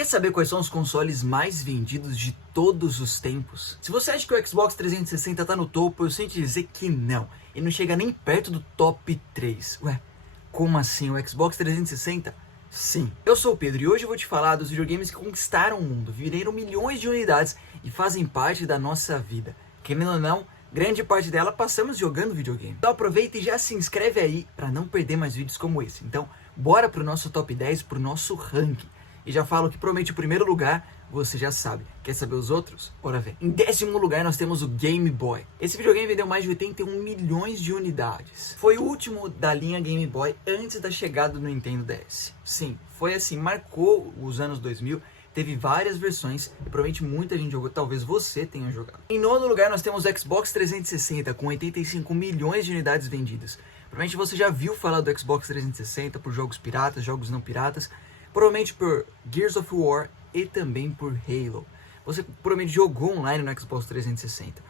Quer saber quais são os consoles mais vendidos de todos os tempos? Se você acha que o Xbox 360 tá no topo, eu sinto dizer que não. Ele não chega nem perto do top 3. Ué, como assim? O Xbox 360? Sim. Eu sou o Pedro e hoje eu vou te falar dos videogames que conquistaram o mundo, venderam milhões de unidades e fazem parte da nossa vida. Querendo ou não, grande parte dela passamos jogando videogame. Então aproveita e já se inscreve aí para não perder mais vídeos como esse. Então, bora pro nosso top 10, pro nosso ranking. E já falo que promete o primeiro lugar, você já sabe. Quer saber os outros? Bora ver. Em 10º lugar nós temos o Game Boy. Esse videogame vendeu mais de 81 milhões de unidades. Foi o último da linha Game Boy antes da chegada do Nintendo DS. Sim, foi assim, marcou os anos 2000, teve várias versões e provavelmente muita gente jogou, talvez você tenha jogado. Em 9º lugar nós temos o Xbox 360 com 85 milhões de unidades vendidas. Provavelmente você já viu falar do Xbox 360 por jogos piratas, jogos não piratas. Provavelmente por Gears of War e também por Halo. Você provavelmente jogou online no Xbox 360.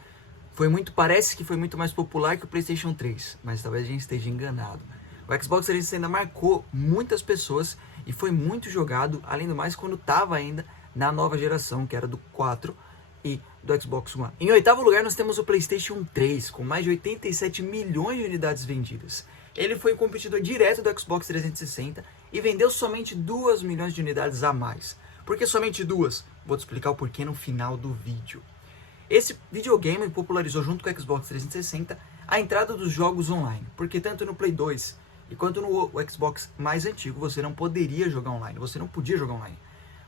Parece que foi muito mais popular que o PlayStation 3, mas talvez a gente esteja enganado. O Xbox 360 marcou muitas pessoas e foi muito jogado, além do mais quando estava ainda na nova geração, que era do 4 e do Xbox One. Em 8º lugar nós temos o PlayStation 3, com mais de 87 milhões de unidades vendidas. Ele foi o competidor direto do Xbox 360 e vendeu somente 2 milhões de unidades a mais. Por que somente 2? Vou te explicar o porquê no final do vídeo. Esse videogame popularizou junto com o Xbox 360 a entrada dos jogos online, porque tanto no Play 2 e quanto no Xbox mais antigo você não poderia jogar online, você não podia jogar online.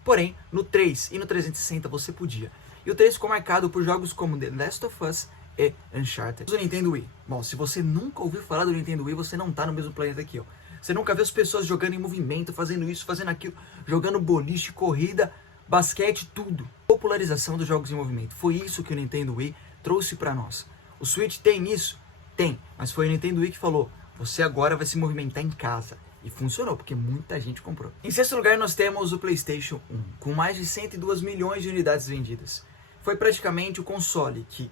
Porém, no 3 e no 360 você podia. E o 3 ficou marcado por jogos como The Last of Us e Uncharted. O Nintendo Wii. Bom, se você nunca ouviu falar do Nintendo Wii, você não tá no mesmo planeta que eu. Você nunca viu as pessoas jogando em movimento, fazendo isso, fazendo aquilo, jogando boliche, corrida, basquete, tudo. Popularização dos jogos em movimento. Foi isso que o Nintendo Wii trouxe pra nós. O Switch tem isso? Tem. Mas foi o Nintendo Wii que falou, você agora vai se movimentar em casa. E funcionou, porque muita gente comprou. Em 6º lugar nós temos o PlayStation 1, com mais de 102 milhões de unidades vendidas. Foi praticamente o console que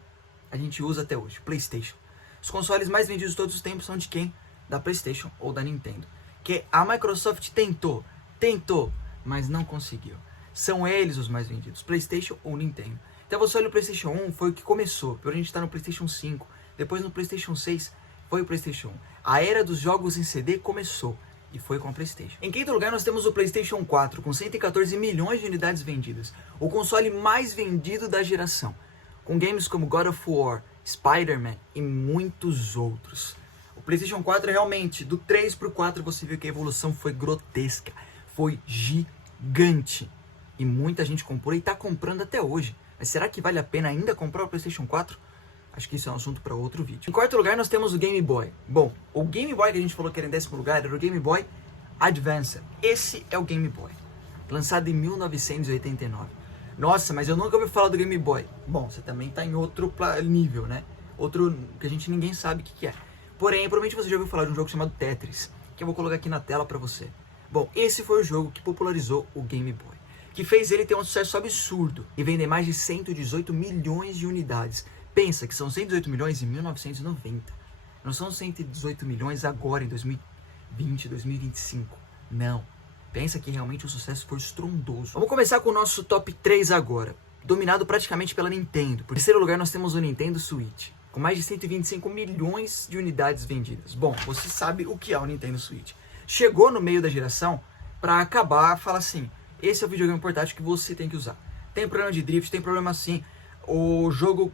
a gente usa até hoje, PlayStation. Os consoles mais vendidos de todos os tempos são de quem? Da PlayStation ou da Nintendo. Que a Microsoft tentou, mas não conseguiu. São eles os mais vendidos, PlayStation ou Nintendo. Então você olha o PlayStation 1, foi o que começou. Por a gente está no PlayStation 5, depois no PlayStation 6, foi o PlayStation 1. A era dos jogos em CD começou e foi com a PlayStation. Em 5º lugar nós temos o PlayStation 4, com 114 milhões de unidades vendidas. O console mais vendido da geração, com games como God of War, Spider-Man e muitos outros. O PlayStation 4 realmente, do 3 para o 4, você viu que a evolução foi grotesca, foi gigante. E muita gente comprou e está comprando até hoje. Mas será que vale a pena ainda comprar o PlayStation 4? Acho que isso é um assunto para outro vídeo. Em 4º lugar nós temos o Game Boy. Bom, o Game Boy que a gente falou que era em 10º lugar era o Game Boy Advance. Esse é o Game Boy, lançado em 1989. Nossa, mas eu nunca ouvi falar do Game Boy. Bom, você também está em outro nível, né? Outro que ninguém sabe o que é. Porém, provavelmente você já ouviu falar de um jogo chamado Tetris, que eu vou colocar aqui na tela para você. Bom, esse foi o jogo que popularizou o Game Boy, que fez ele ter um sucesso absurdo e vender mais de 118 milhões de unidades. Pensa que são 118 milhões em 1990. Não são 118 milhões agora em 2020, 2025. Não. Pensa que realmente o sucesso foi estrondoso. Vamos começar com o nosso top 3 agora, dominado praticamente pela Nintendo. Por 3º lugar nós temos o Nintendo Switch, com mais de 125 milhões de unidades vendidas. Bom, você sabe o que é o Nintendo Switch. Chegou no meio da geração para acabar, fala assim, esse é o videogame portátil que você tem que usar. Tem problema de drift, tem problema assim, o jogo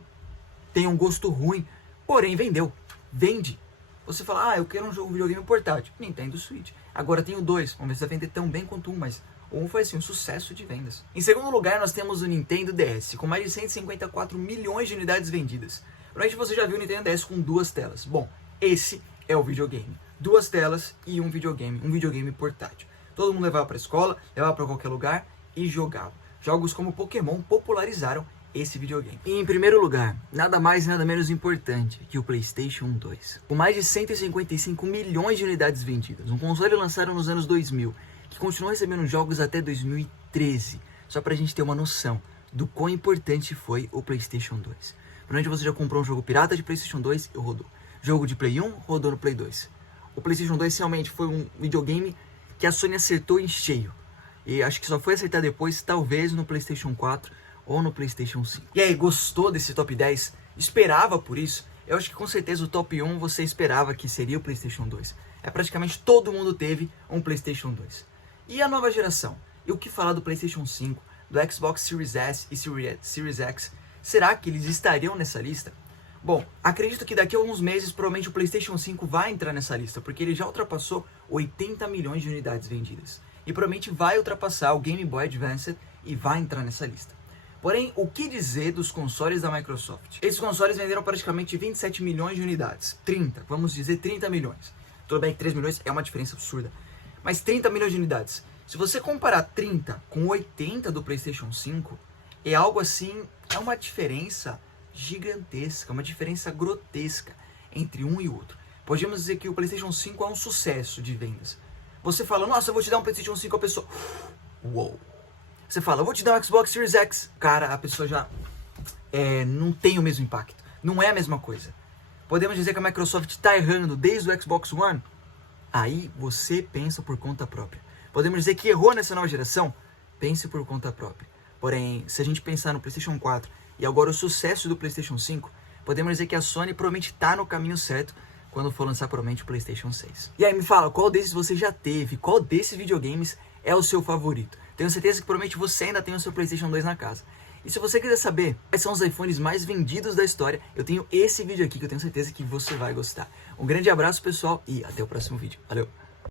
tem um gosto ruim, porém vendeu, vende. Você fala, eu quero um videogame portátil, Nintendo Switch. Agora tem o 2, vamos ver se vai vender tão bem quanto um, mas o 1 foi assim, um sucesso de vendas. Em 2º lugar nós temos o Nintendo DS, com mais de 154 milhões de unidades vendidas. Provavelmente você já viu o Nintendo DS com 2 telas. Bom, esse é o videogame. 2 telas e um videogame portátil. Todo mundo levava para a escola, levava para qualquer lugar e jogava. Jogos como Pokémon popularizaram esse videogame. E em 1º lugar, nada mais e nada menos importante que o PlayStation 2. Com mais de 155 milhões de unidades vendidas. Um console lançado nos anos 2000, que continuou recebendo jogos até 2013. Só pra gente ter uma noção do quão importante foi o PlayStation 2. Provavelmente você já comprou um jogo pirata de PlayStation 2 e rodou. Jogo de Play 1, rodou no Play 2. O PlayStation 2 realmente foi um videogame que a Sony acertou em cheio. E acho que só foi aceitar depois, talvez no PlayStation 4 ou no PlayStation 5. E aí, gostou desse top 10? Esperava por isso? Eu acho que com certeza o top 1 você esperava que seria o PlayStation 2. Praticamente todo mundo teve um PlayStation 2. E a nova geração? E o que falar do PlayStation 5, do Xbox Series S e Series X? Será que eles estariam nessa lista? Bom, acredito que daqui a alguns meses provavelmente o PlayStation 5 vai entrar nessa lista, porque ele já ultrapassou 80 milhões de unidades vendidas. E provavelmente vai ultrapassar o Game Boy Advance e vai entrar nessa lista. Porém, o que dizer dos consoles da Microsoft? Esses consoles venderam praticamente 27 milhões de unidades. 30, vamos dizer 30 milhões. Tudo bem que 3 milhões é uma diferença absurda. Mas 30 milhões de unidades. Se você comparar 30 com 80 do PlayStation 5, é algo assim, é uma diferença gigantesca, uma diferença grotesca entre um e o outro. Podemos dizer que o PlayStation 5 é um sucesso de vendas. Você fala, nossa, eu vou te dar um PlayStation 5, a pessoa, uou. Você fala, eu vou te dar um Xbox Series X. Cara, a pessoa já não tem o mesmo impacto. Não é a mesma coisa. Podemos dizer que a Microsoft está errando desde o Xbox One? Aí você pensa por conta própria. Podemos dizer que errou nessa nova geração? Pense por conta própria. Porém, se a gente pensar no PlayStation 4 e agora o sucesso do PlayStation 5, podemos dizer que a Sony provavelmente está no caminho certo quando for lançar provavelmente o PlayStation 6. E aí me fala, qual desses você já teve? Qual desses videogames é o seu favorito? Tenho certeza que provavelmente você ainda tem o seu PlayStation 2 na casa. E se você quiser saber quais são os iPhones mais vendidos da história, eu tenho esse vídeo aqui que eu tenho certeza que você vai gostar. Um grande abraço, pessoal, e até o próximo vídeo. Valeu!